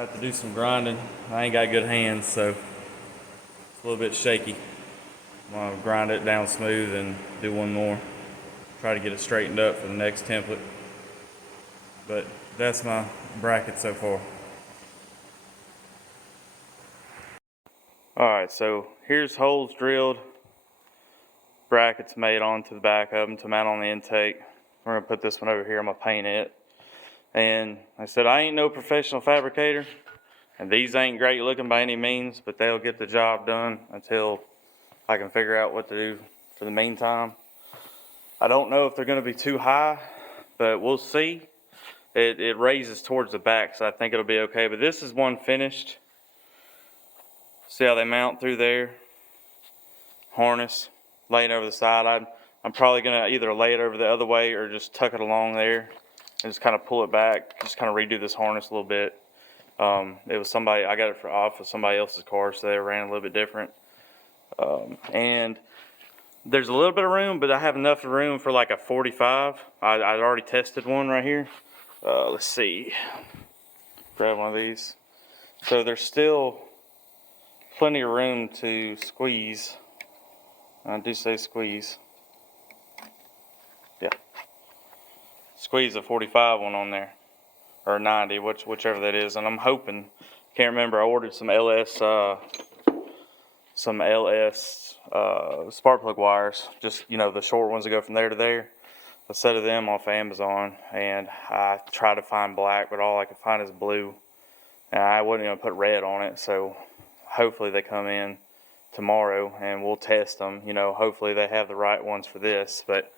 I have to do some grinding. I ain't got good hands, so it's a little bit shaky. I'm gonna grind it down smooth and do one more. Try to get it straightened up for the next template. But that's my bracket so far. Alright, so here's holes drilled, brackets made onto the back of them to mount on the intake. We're gonna put this one over here, I'm gonna paint it. And I said, I ain't no professional fabricator, and these ain't great looking by any means, but they'll get the job done until I can figure out what to do for the meantime. I don't know if they're gonna be too high, but we'll see. It raises towards the back, so I think it'll be okay. But this is one finished. See how they mount through there? Harness, laying over the side. I'm probably gonna either lay it over the other way or just tuck it along there and just kind of pull it back, just kind of redo this harness a little bit. It was somebody, I got it off of somebody else's car, so they ran a little bit different. And there's a little bit of room, but I have enough room for like a 45. I already tested one right here. Let's see, grab one of these. So there's still plenty of room to squeeze. I do say squeeze. Yeah. Squeeze a 45 one on there, or 90, whichever that is. And I'm hoping, can't remember, I ordered some LS spark plug wires, just, you know, the short ones that go from there to there. A set of them off of Amazon, and I tried to find black, but all I could find is blue. And I wasn't going to put red on it, so hopefully they come in tomorrow and we'll test them. You know, hopefully they have the right ones for this. But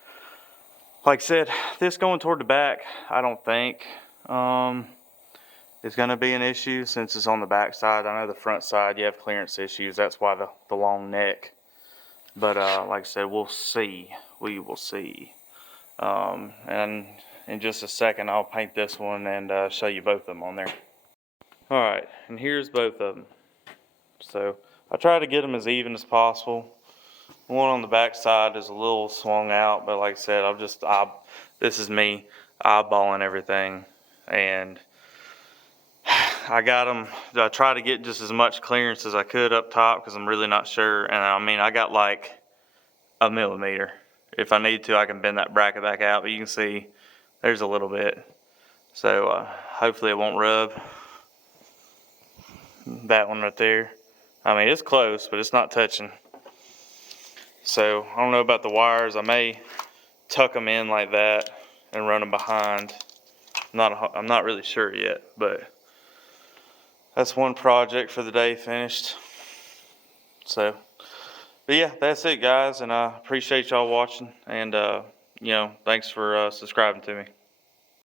like I said, this going toward the back, I don't think is going to be an issue since it's on the back side. I know the front side you have clearance issues. That's why the long neck. But like I said, we'll see. We will see. And in just a second I'll paint this one and show you both of them on there. Alright, and here's both of them. So I try to get them as even as possible. The one on the back side is a little swung out, but like I said, this is me eyeballing everything, and I got them. I try to get just as much clearance as I could up top because I'm really not sure. And I mean, I got like a millimeter. If I need to, I can bend that bracket back out, but you can see there's a little bit. So hopefully it won't rub. That one right there. I mean, it's close, but it's not touching. So I don't know about the wires. I may tuck them in like that and run them behind. I'm not really sure yet, but that's one project for the day finished. So, but yeah, that's it, guys, and I appreciate y'all watching, and you know, thanks for subscribing to me.